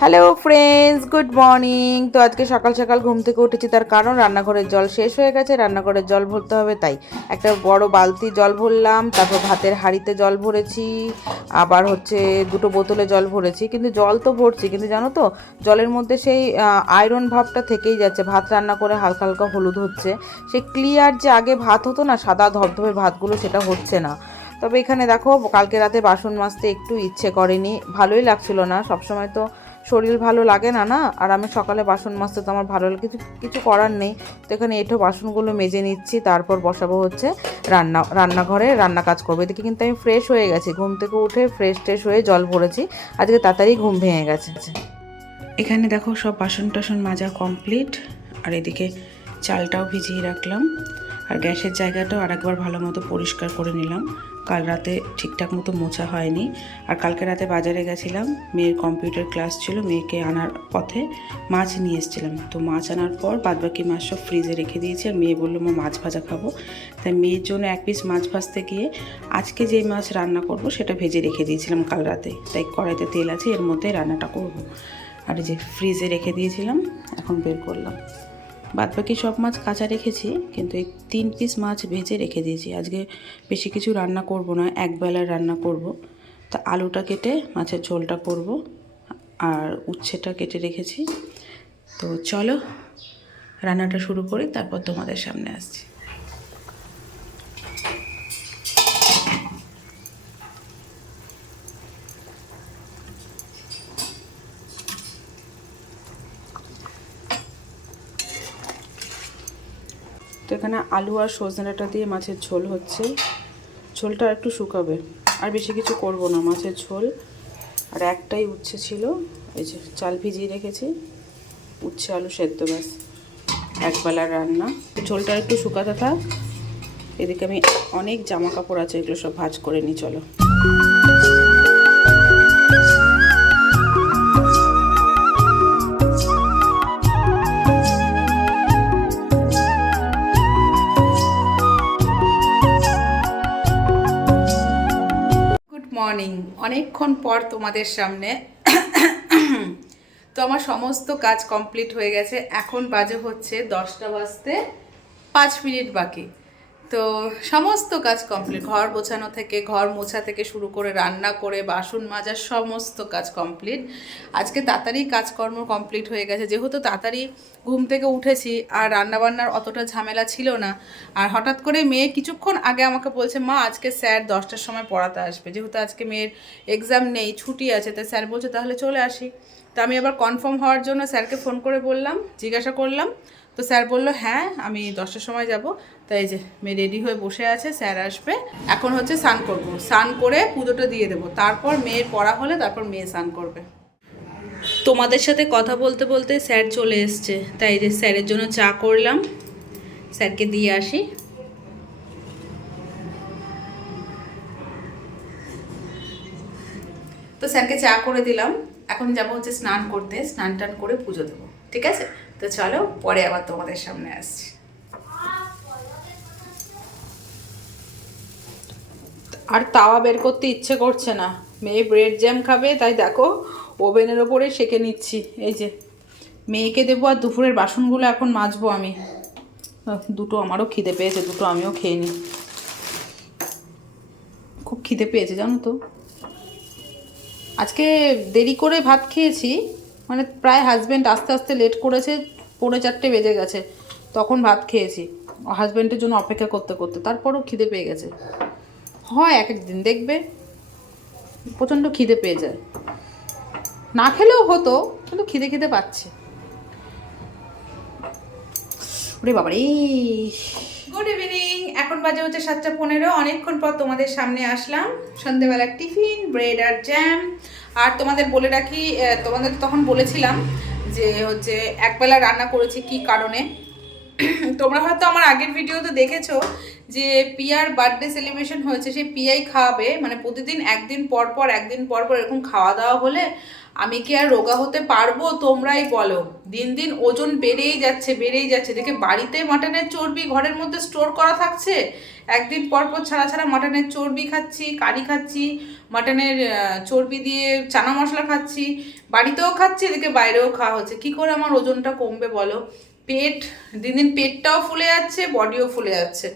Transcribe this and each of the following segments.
Hello friends good morning তো আজকে সকাল সকাল ঘুম থেকে উঠেছি, তার কারণ রান্নাঘরের জল শেষ হয়ে গেছে, রান্নাঘরের জল ভরতে হবে, তাই একটা বড় বালতি জল ভরলাম, তারপর ভাতের হাঁড়িতে জল ভরেছি, আবার হচ্ছে দুটো বোতলে জল ভরেছি, কিন্তু জল তো ভরছি, কিন্তু জানো তো, জলের মধ্যে সেই আয়রন ভাবটা থেকেই যাচ্ছে, ভাত রান্না করে হালকা হালকা হলুদ হচ্ছে, সেই ক্লিয়ার যে আগে ভাত হতো না, সাদা ধবধবে ভাতগুলো সেটা হচ্ছে না। তবে এখানে দেখো, কালকে রাতে বাসন মাজতে একটু ইচ্ছে করেনি, ভালোই লাগছিল না, সবসময় তো শরীর ভালো লাগে না না? আর আমি সকালে বাসন মাজতে তো আমার ভালো লাগে। কিছু কিছু করার নেই। তো এখানে এঁঠো বাসনগুলো মেজে নিচ্ছি, তারপর বসাবো হচ্ছে রান্না, রান্নাঘরে রান্না কাজ করব। এদিকে কিন্তু আমি ফ্রেশ হয়ে গেছি। ঘুম থেকে উঠে ফ্রেশ ট্রেশ হয়ে জল ভরেছি। আজকে তাড়াতাড়ি ঘুম ভেঙে গেছে। এখানে দেখো সব বাসন টাসন মাজা কমপ্লিট আর এদিকে চালটাও ভিজিয়ে রাখলাম। আর গ্যাসের জায়গাটাও আরেকবার ভালো মতো পরিষ্কার করে নিলাম। কাল রাতে ঠিকঠাক মতো মোছা হয়নি। আর কালকে রাতে বাজারে গেছিলাম, মেয়ের কম্পিউটার ক্লাস ছিল, মেয়েকে আনার পথে মাছ নিয়ে এসেছিলাম। তো মাছ আনার পর বাদবাকি মাছ সব ফ্রিজে রেখে দিয়েছি আর মেয়ে বলল, মা, মাছ ভাজা খাব। তাই মেয়ের জন্য এক পিস মাছ ভাজতে গিয়ে আজকে যে মাছ রান্না করব সেটা ভেজে রেখে দিয়েছিলাম কাল রাতে। তাই কড়াইতে তেল আছে, এর মধ্যে রান্নাটা করব। আর যে ফ্রিজে রেখে দিয়েছিলাম, এখন বের করলাম। বাদ বাকি সব মাছ কাঁচা রেখেছি, কিন্তু এই তিন পিস মাছ ভেজে রেখে দিয়েছি। আজকে বেশি কিছু রান্না করব না একবেলা রান্না করব। তা আলুটা কেটে মাছের ঝোলটা করব, আর উচ্ছেটা কেটে রেখেছি। তো চলো, রান্নাটা শুরু করি, তারপর তোমাদের সামনে আসছি। এখানে আলু আর সজনে ডাঁটা দিয়ে মাছের ঝোল হচ্ছে। ঝোলটা একটু শুকাবে। আর বেশি কিছু করব না, মাছের ঝোল। আর একটাই উচ্ছে ছিল, এই যে চাল ভিজিয়ে রেখেছি। উচ্ছে, আলু সেদ্ধ, ব্যাস। একবেলার রান্না। ঝোলটা একটু শুকাতে থাক। এদিকে আমি অনেক জামা কাপড় আছে, এগুলো সব ভাজ করে নিই চলো। মর্নিং অনেকক্ষণ পর তোমাদের সামনে। তো আমার সমস্ত কাজ কমপ্লিট হয়ে গেছে। এখন বাজে হচ্ছে দশটা বাজতে পাঁচ মিনিট বাকি। তো সমস্ত কাজ কমপ্লিট ঘর গোছানো থেকে, ঘর মোছা থেকে শুরু করে রান্না করে, বাসন মাজার সমস্ত কাজ কমপ্লিট আজকে তাড়াতাড়ি কাজকর্ম কমপ্লিট হয়ে গেছে। যেহেতু তাড়াতাড়ি ঘুম থেকে উঠেছি আর রান্নাবান্নার অতটা ঝামেলা ছিল না, আর হঠাৎ করে মেয়ে কিছুক্ষণ আগে আমাকে বলছে, মা, আজকে স্যার দশটার সময় পড়াতে আসবে। যেহেতু আজকে মেয়ের এক্সাম নেই, ছুটি আছে, তাই স্যার বলছে, তাহলে চলে আসি। তা আমি আবার কনফার্ম হওয়ার জন্য স্যারকে ফোন করে বললাম, জিজ্ঞাসা করলাম তো স্যার বলল হ্যাঁ আমি দশটার সময় যাব। তাই যে মেয়ে রেডি হয়ে বসে আছে, স্যার আসবে। এখন হচ্ছে স্নান করব। স্নান করে পুজোটা দিয়ে দেবো। তারপর মেয়ের পড়া হলে তারপর মেয়ে স্নান করবে। তোমাদের সাথে কথা বলতে বলতে স্যার চলে এসছে। তাই যে স্যারের জন্য চা করলাম। স্যারকে দিয়ে আসি। তো স্যারকে চা করে দিলাম। এখন যাব হচ্ছে স্নান করতে। স্নান টান করে পুজো দেবো। ঠিক আছে? তো চলো, পরে আবার তোমাদের সামনে আসছি। আর তাওয়া বের করতে ইচ্ছে করছে না। মেয়ে ব্রেড জ্যাম খাবে, তাই দেখো, ওভেনের ওপরে সেকে নিচ্ছি। এই যে, মেয়েকে দেবো আর দুপুরের বাসনগুলো এখন মাজবো আমি। দুটো আমারও খিদে পেয়েছে, দুটো আমিও খেয়ে নিই। খুব খিদে পেয়েছে, জানো তো। আজকে দেরি করে ভাত খেয়েছি মানে প্রায় হাজব্যান্ড আস্তে আস্তে লেট করেছে, পৌনে চারটে বেজে গেছে। তখন ভাত খেয়েছি। হাজব্যান্ডের জন্য অপেক্ষা করতে করতে। তারপরও খিদে পেয়ে গেছে। হয় এক এক দিন, দেখবে। প্রচণ্ড খিদে পেয়ে যায়। না খেলেও হতো, কিন্তু খিদে খিদে পাচ্ছে। ওরে বাবা গুড ইভিনিং এখন বাজে হচ্ছে সাতটা পনেরো। অনেকক্ষণ পর তোমাদের সামনে আসলাম। সন্ধেবেলা টিফিন ব্রেড আর জ্যাম আর তোমাদের বলে রাখি তোমাদের তখন বলেছিলাম যে হচ্ছে একবেলা রান্না করেছি কি কারণে। তোমরা হয়তো আমার আগের ভিডিওতে দেখেছ যে পিয়ার বার্থডে সেলিব্রেশন হয়েছে সেই পিয়াই খাওয়াবে। মানে প্রতিদিন একদিন পর পর, একদিন পর পর এরকম খাওয়া দাওয়া হলে আমি কি আর রোগা হতে পারব? তোমরাই বলো। দিন দিন ওজন বেড়েই যাচ্ছে বেড়েই যাচ্ছে। দেখে বাড়িতে মাটনের চর্বি ঘরের মধ্যে স্টোর করা থাকছে? একদিন পর পর ছাড়া ছাড়া মাটনের চর্বি খাচ্ছি, কারি খাচ্ছি, মাটনের চর্বি দিয়ে চানা মশলা খাচ্ছি, বাড়িতেও খাচ্ছি, এদিকে বাইরেও খাওয়া হচ্ছে। কি করে আমার ওজনটা কমবে বলো? পেট, দিন দিন পেটটাও ফুলে যাচ্ছে, বডিও ফুলে যাচ্ছে।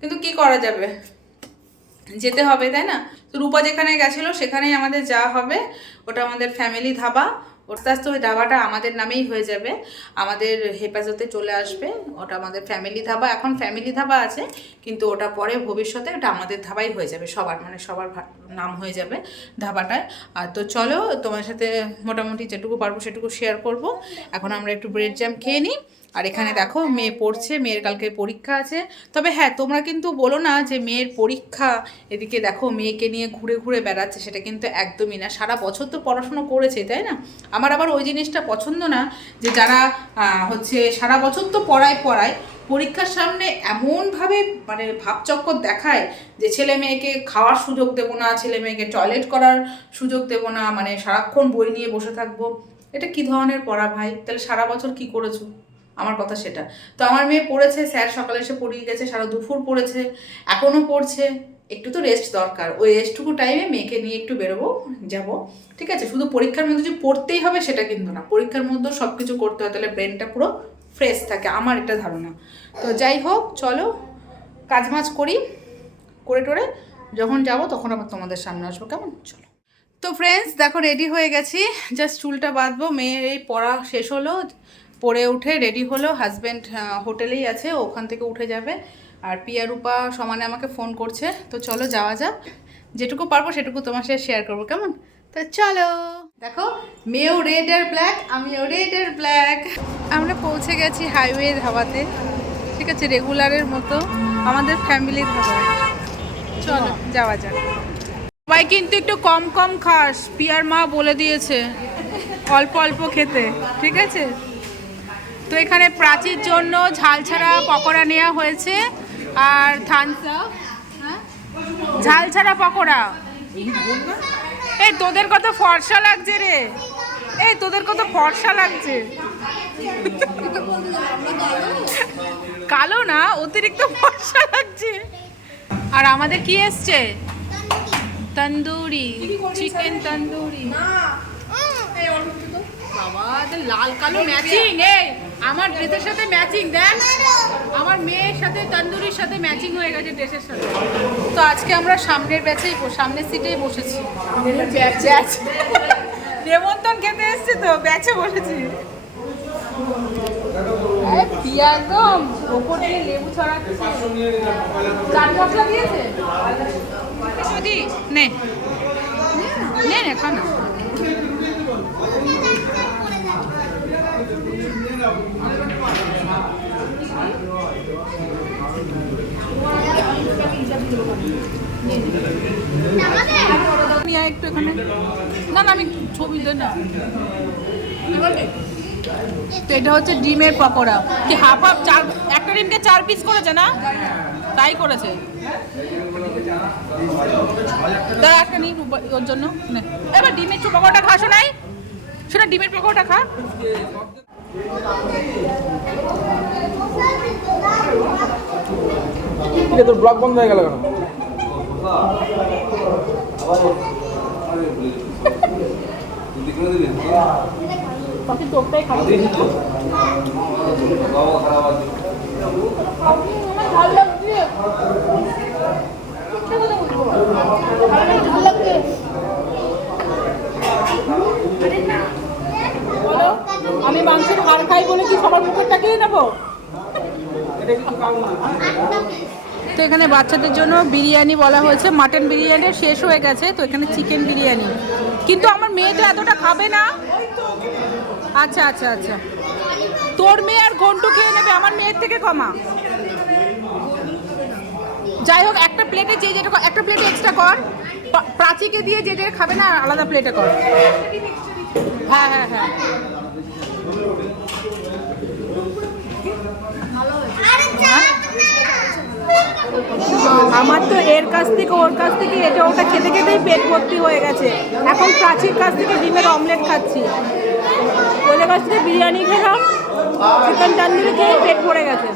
কিন্তু কি করা যাবে? যেতে হবে, তাই না? তো রূপা যেখানে গেছিল, সেখানেই আমাদের যাওয়া হবে। ওটা আমাদের ফ্যামিলি ধাবা। আস্তে আস্তে ওই ধাবাটা আমাদের নামেই হয়ে যাবে। আমাদের হেফাজতে চলে আসবে। ওটা আমাদের ফ্যামিলি ধাবা। এখন ফ্যামিলি ধাবা আছে, কিন্তু ওটা পরে ভবিষ্যতে ওটা আমাদের ধাবাই হয়ে যাবে। সবার মানে সবার নাম হয়ে যাবে ধাবাটায়। আর তো চলো, তোমার সাথে মোটামুটি যেটুকু পারব সেটুকু শেয়ার করব। এখন আমরা একটু ব্রেড জ্যাম খেয়ে নিই। আর এখানে দেখো মেয়ে পড়ছে মেয়ের কালকে পরীক্ষা আছে। তবে হ্যাঁ তোমরা কিন্তু বলো না যে মেয়ের পরীক্ষা এদিকে দেখো মেয়েকে নিয়ে ঘুরে ঘুরে বেড়াচ্ছে সেটা কিন্তু একদমই না। সারা বছর তো পড়াশুনো করেছে তাই না? আমার আবার ওই জিনিসটা পছন্দ না যে যারা হচ্ছে সারা বছর তো পড়ায় পড়ায় পরীক্ষার সামনে এমনভাবে মানে ভাবচক্কর দেখায় যে ছেলে মেয়েকে খাওয়ার সুযোগ দেবো না ছেলে মেয়েকে টয়লেট করার সুযোগ দেবো না মানে সারাক্ষণ বই নিয়ে বসে থাকব। এটা কি ধরনের পড়া ভাই? তাহলে সারা বছর কি করেছ? আমার কথা সেটা। তো আমার মেয়ে পড়েছে, স্যার সকালে এসে পড়িয়ে গেছে, সারা দুপুর পড়েছে এখনও পড়ছে। একটু তো রেস্ট দরকার। ওই রেস্টটুকু টাইমে মেয়েকে নিয়ে একটু বেরোবো, যাব। ঠিক আছে? শুধু পরীক্ষার মধ্যে যে পড়তেই হবে সেটা কিন্তু না। পরীক্ষার মধ্যেও সব কিছু করতে হয়, তাহলে ব্রেনটা পুরো ফ্রেশ থাকে। আমার এটা ধারণা। তো যাই হোক, চলো কাজ মাজ করি, করে টোরে। যখন যাব তখন আবার তোমাদের সামনে আসব। কেমন? চলো। তো ফ্রেন্ডস দেখো রেডি হয়ে গেছি। জাস্ট চুলটা বাঁধবো। মেয়ের এই পড়া শেষ হলো। পরে উঠে রেডি হলো হাজব্যান্ড হোটেলেই আছে ওখান থেকে উঠে যাবে। আর পিয়া রূপা সমানে আমাকে ফোন করছে, তো চলো যাওয়া যাক। যেটুকু পারব সেটুকু তোমার সাথে শেয়ার করব, কেমন? তো চলো। দেখো, মেয়েও রেড আর ব্ল্যাক আমিও রেড আর ব্ল্যাক আমরা পৌঁছে গেছি হাইওয়ে ধাবাতে। ঠিক আছে রেগুলারের মতো আমাদের ফ্যামিলি ধাবায়। চলো, যাওয়া যাক। সবাই কিন্তু একটু কম কম খাস, পিয়ার মা বলে দিয়েছে, অল্প অল্প খেতে। ঠিক আছে? তো এখানে প্রাচীর জন্য ঝাল ছাড়া পকোড়া নেওয়া হয়েছে। আর ঝাল ছাড়া পকোড়া? এই তোদের কত ফর্সা লাগছে রে। এই তোদের কত ফর্সা লাগছে। কালো না অতিরিক্ত ফর্সা লাগছে। আর আমাদের কি এসছে? তন্দুরি চিকেন তন্দুরি। লাল কালো ম্যাচিং এই। আমার ড্রেসের সাথে ম্যাচিং দেন আমার মেয়ের সাথে তন্দুরির সাথে ম্যাচিং হয়ে গেছে ড্রেসের সাথে। তো আজকে আমরা সামনের ব্যাচেই সামনের সিটেই বসেছি। নেমন্তন খেতে এসছি তো ব্যাচে বসেছি। একদম? ওপর দিয়ে লেবু ছড়াচ্ছে। চাট মশলা দিয়েছে? নে। নে নে খানা নিয়ে আয় এখানে। না না, আমি ছবি দে না তো এটা হচ্ছে ডিমের পকোড়া। কি হাফ হাফ চার একটা ডিমকে চার পিস করেছে না? তাই করেছে। দাঁড়া, একটা নিই ওর জন্য। এবার ডিমের চু পকোড়াটা খা শোনাই শোনা ডিমের পকোড়াটা খা। ঠিক আছে তোর ব্লগ বন্ধ হয়ে গেল কেন? ভালো লাগছে। বলো, আমি মাংসের হাড় খাই বলে কি সবার মুখের তাকিয়ে নেব? তো এখানে বাচ্চাদের জন্য বিরিয়ানি বলা হয়েছে। মাটন বিরিয়ানি শেষ হয়ে গেছে, তো এখানে চিকেন বিরিয়ানি। কিন্তু আমার মেয়ে তো এতটা খাবে না। আচ্ছা আচ্ছা আচ্ছা। তোর মেয়ে আর ঘন্টু খেয়ে নেবে, আমার মেয়ের থেকে কমা যাই হোক, একটা প্লেটে যে যেটা একটা প্লেটে এক্সট্রা কর। প্রাচীকে দিয়ে যে যে খাবে না, আলাদা প্লেটে কর। হ্যাঁ হ্যাঁ হ্যাঁ। আমার তো এর কাছ থেকে, ওর কাছ থেকে এটা ওটা খেতে খেতেই পেট ভর্তি হয়ে গেছে। এখন প্রাচীর কাছ থেকে ডিমের অমলেট খাচ্ছি। ওদের কাছ থেকে বিরিয়ানি খেলাম চিকেন তান্দুরি খেয়ে পেট ভরে গেছে।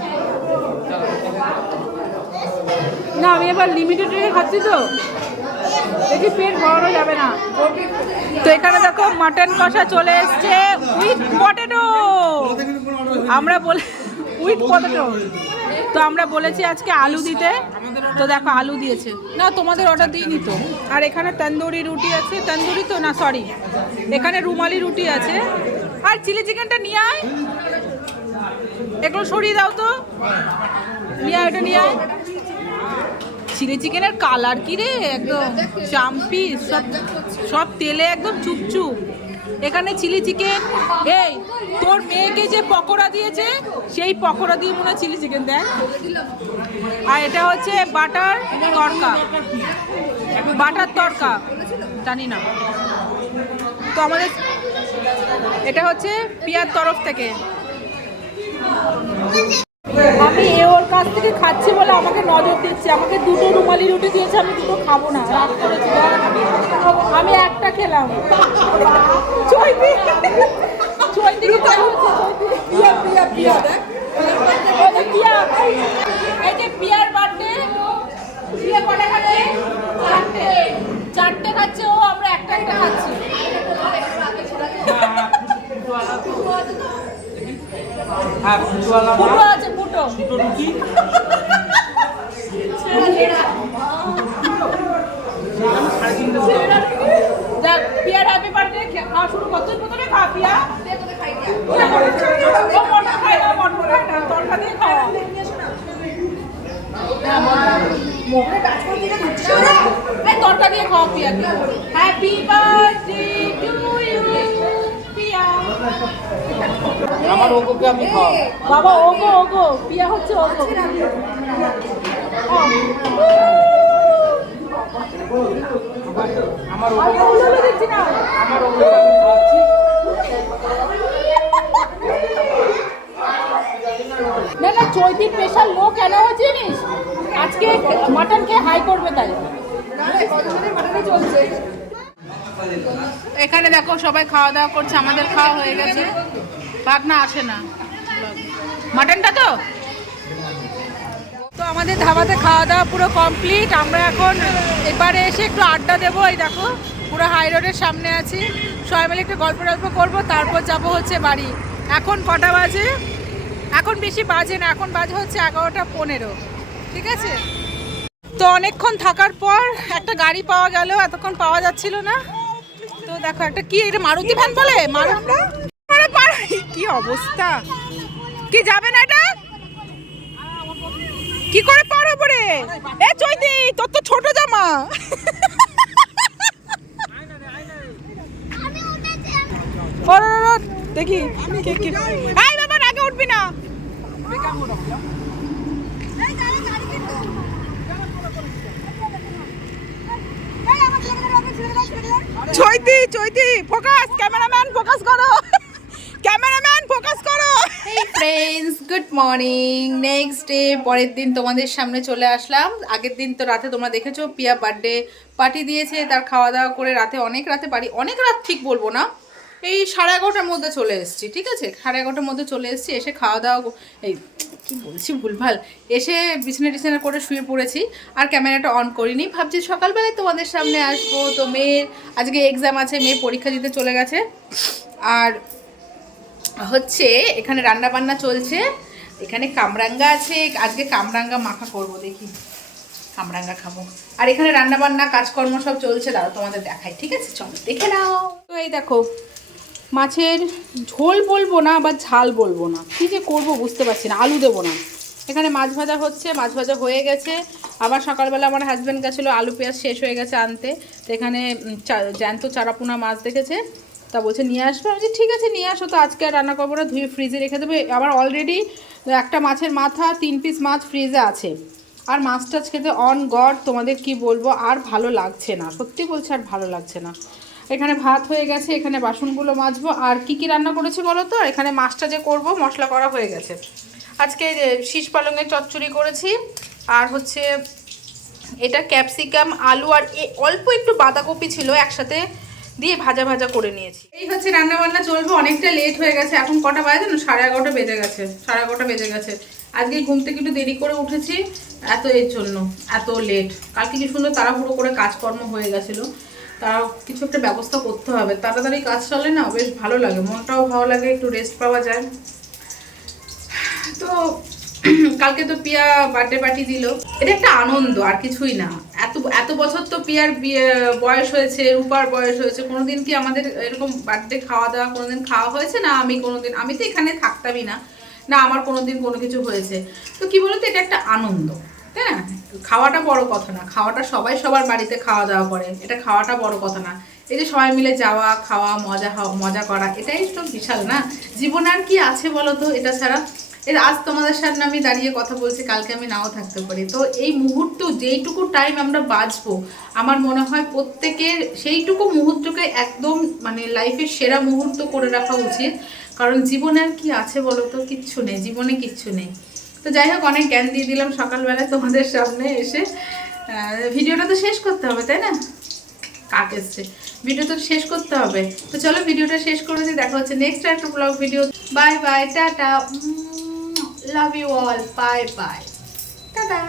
না, আমি এবার লিমিটেড রেখে খাচ্ছি তো। ভরানো যাবে না। তো এখানে দেখো মাটন কষা চলে এসছে উইথ পটেটো আমরা বলে উইথ পটেটো তো আমরা বলেছি আজকে আলু দিতে। তো দেখো আলু দিয়েছে। না, তোমাদের অর্ডার দিইনি তো। আর এখানে তন্দুরি রুটি আছে। তন্দুরি তো না সরি এখানে রুমালি রুটি আছে। আর চিলি চিকেনটা নিয়ে আয়। এগুলো সরিয়ে দাও তো। নিয়ে আয় ওটা নিয়ে আয়। চিলি চিকেনের কালার কি রে? একদম চাম্পি, সব সব তেলে একদম চুপচুপ। এখানে চিলি চিকেন, এই, তোর মেয়েকে যে পকোড়া দিয়েছে, সেই পকোড়া দিয়ে মনে চিলি চিকেন দেয় আর এটা হচ্ছে বাটার তড়কা বাটার তড়কা জানি না। তো আমাদের, এটা হচ্ছে পিয়ার তরফ থেকে। আমি এ ওর কাছ থেকে খাচ্ছি বলে আমাকে নজর দিচ্ছে। আমাকে দুটো রুমালি রুটি দিয়েছে আমি দুটো খাব না। রাগ করেছি। আমি একটা খেলাম। চৈতি। চৈতিকে পিয়া পিয়া পিয়া দেখ। পিয়া এই যে পিয়ার বার্থডে পিয়া কটা খাচ্ছে? চারটে। চারটে খাচ্ছে ও আমরা একটা একটা খাচ্ছি। হ্যাঁ ফুটো আছে পিয়া খাই না তরকা দিয়ে খাওয়া। পিয়াকে হ্যাপি বার্থডে টু পিয়া আমার ওকে আপনি খাওয়া বাবা ওগো ওগো পিয়া হচ্ছে ওগো। আমার আমি ওগুলো দেখছি না। আমার আমি খাওয়াচ্ছি। না না চৈতি স্পেশাল লো কেন জানিস? আজকে মাটন খেয়ে হাই করবে তাই। এখানে দেখো সবাই খাওয়া দাওয়া করছে, আমাদের খাওয়া হয়ে গেছে। ভাগনা আসে না। মাটনটা তো? তো আমাদের ধাবাতে খাওয়া দাওয়া পুরো কমপ্লিট আমরা এখন এবারে এসে একটু আড্ডা দেবো, এই দেখো, পুরো হাই রোডের সামনে আছি। সবাই মিলে একটু গল্প টল্প করব, তারপর যাব হচ্ছে বাড়ি। এখন কটা বাজে? এখন বেশি বাজে না, এখন বাজে হচ্ছে এগারোটা পনেরো। ঠিক আছে? তো অনেকক্ষণ থাকার পর একটা গাড়ি পাওয়া গেল, এতক্ষণ পাওয়া যাচ্ছিল না। তো দেখো একটা কি, এটা মারুতি ভ্যান বলে? পার- কি অবস্থা? কি যাবে না এটা? কি করে পার হব রে? এ চৈতি, তোর তো ছোট জামা। দেখি আগে উঠবি না। চৈতি ফোকাস ক্যামেরাম্যান ফোকাস করো। ক্যামেরাম্যান ফোকাস করো। Friends good morning next day পরের দিন তোমাদের সামনে চলে আসলাম। আগের দিন তো রাতে তোমরা দেখেছ, পিয়া বার্থডে পার্টি দিয়েছে, তার খাওয়া দাওয়া করে রাতে অনেক রাতে পারি অনেক রাত ঠিক বলব না। এই সাড়ে এগারোটার মধ্যে চলে এসেছি, ঠিক আছে? সাড়ে এগারোটার মধ্যে চলে এসেছি, এসে খাওয়া দাওয়া এই কী বলছি ভুলভাল? এসে বিছানা টিছানা করে শুয়ে পড়েছি, আর ক্যামেরাটা অন করিনি। ভাবছি সকালবেলায় তোমাদের সামনে আসব, তো মেয়ের আজকে এক্সাম আছে মেয়ে পরীক্ষা দিতে চলে গেছে। আর হচ্ছে এখানে রান্না বান্না চলছে, এখানে কামরাঙ্গা আছে, আজকে কামরাঙ্গা মাখা করব দেখি, কামরাঙ্গা খাব। আর এখানে রান্না বান্না কাজকর্ম সব চলছে, দাঁড়াও তোমাদের দেখাই, ঠিক আছে? চলো, দেখে নাও। তো এই দেখো মাছের ঝোল বলব না বা ঝাল বলব না। কী যে করব বুঝতে পারছি না, আলু দেবো না। এখানে মাছ ভাজা হচ্ছে, মাছ ভাজা হয়ে গেছে। আবার সকালবেলা আমার হাজব্যান্ড গেছিল, আলু পেঁয়াজ শেষ হয়ে গেছে আনতে। তো এখানে জ্যান্ত চারাপোনা মাছ দেখেছে। তা বলছে, নিয়ে আসবে? আমি ঠিক আছে, নিয়ে আসো। তো আজকে আর রান্না করব না, ধুয়ে ফ্রিজে রেখে দেবে। আবার অলরেডি একটা মাছের মাথা, তিন পিস মাছ ফ্রিজে আছে। আর মাছ টাছ খেতে অন গড তোমাদের কি বলব? আর ভালো লাগছে না, সত্যি বলছে, আর ভালো লাগছে না। এখানে ভাত হয়ে গেছে, এখানে বাসনগুলো মাজবো। আর কি কি রান্না করেছি বলো তো? এখানে মাছটা যে করব, মশলা করা হয়ে গেছে। আজকে শীষ পালঙের চচ্চড়ি করেছি, আর হচ্ছে এটা ক্যাপসিকাম, আলু, আর অল্প একটু বাঁধাকপি ছিল একসাথে দিয়ে ভাজা ভাজা করে নিয়েছি। এই হচ্ছে রান্না বান্না চলবে। অনেকটা লেট হয়ে গেছে। এখন কটা বাজে না সাড়ে এগারোটা বেজে গেছে। সাড়ে এগারোটা বেজে গেছে। আজকে ঘুম থেকে একটু দেরি করে উঠেছি, এত এর জন্য, এত লেট কালকে কি সুন্দর তাড়াহুড়ো করে কাজকর্ম হয়ে গেছিল। তারা কিছু একটা ব্যবস্থা করতে হবে। তাড়াতাড়ি কাজ চলে না, বেশ ভালো লাগে। মনটাও ভালো লাগে, একটু রেস্ট পাওয়া যায়। তো কালকে তো পিয়া বার্থডে পার্টি দিল। এটা একটা আনন্দ, আর কিছুই না। এত এত বছর তো পিয়ার বিয়ে- বয়স হয়েছে, রূপার বয়স হয়েছে, কোনোদিন কি আমাদের এরকম বার্থডে খাওয়া দাওয়া কোনোদিন খাওয়া হয়েছে? না, আমি কোনোদিন, আমি তো এখানে থাকতামই না। না, আমার কোনোদিন কোনো কিছু হয়েছে। তো কি বলতো, এটা একটা আনন্দ। তাই না? খাওয়াটা বড় কথা না। খাওয়াটা সবাই সবার বাড়িতে খাওয়া দাওয়া করে। এটা খাওয়াটা বড় কথা না। এই যে সবাই মিলে যাওয়া, খাওয়া, মজা মজা করা, এটাই তো বিশাল না? জীবনে আর কি আছে বলো তো এটা ছাড়া এর আজ তোমাদের সামনে আমি দাঁড়িয়ে কথা বলছি, কালকে আমি নাও থাকতে পারি। তো এই মুহূর্ত, যেইটুকু টাইম আমরা বাঁচবো, আমার মনে হয় প্রত্যেকের সেইটুকু মুহূর্তকে একদম মানে লাইফের সেরা মুহূর্ত করে রাখা উচিত। কারণ জীবনে আর কি আছে বলো তো কিচ্ছু নেই। জীবনে কিচ্ছু নেই। তো যাই হোক, অনেক জ্ঞান দিয়ে দিলাম সকালবেলায় তোমাদের সামনে এসে। ভিডিওটা তো শেষ করতে হবে, তাই না? কাক এসছে। ভিডিও তো শেষ করতে হবে। তো চলো ভিডিওটা শেষ করে দিই, দেখা হচ্ছে নেক্সট একটা blog video bye bye tata. Love you all bye bye tata.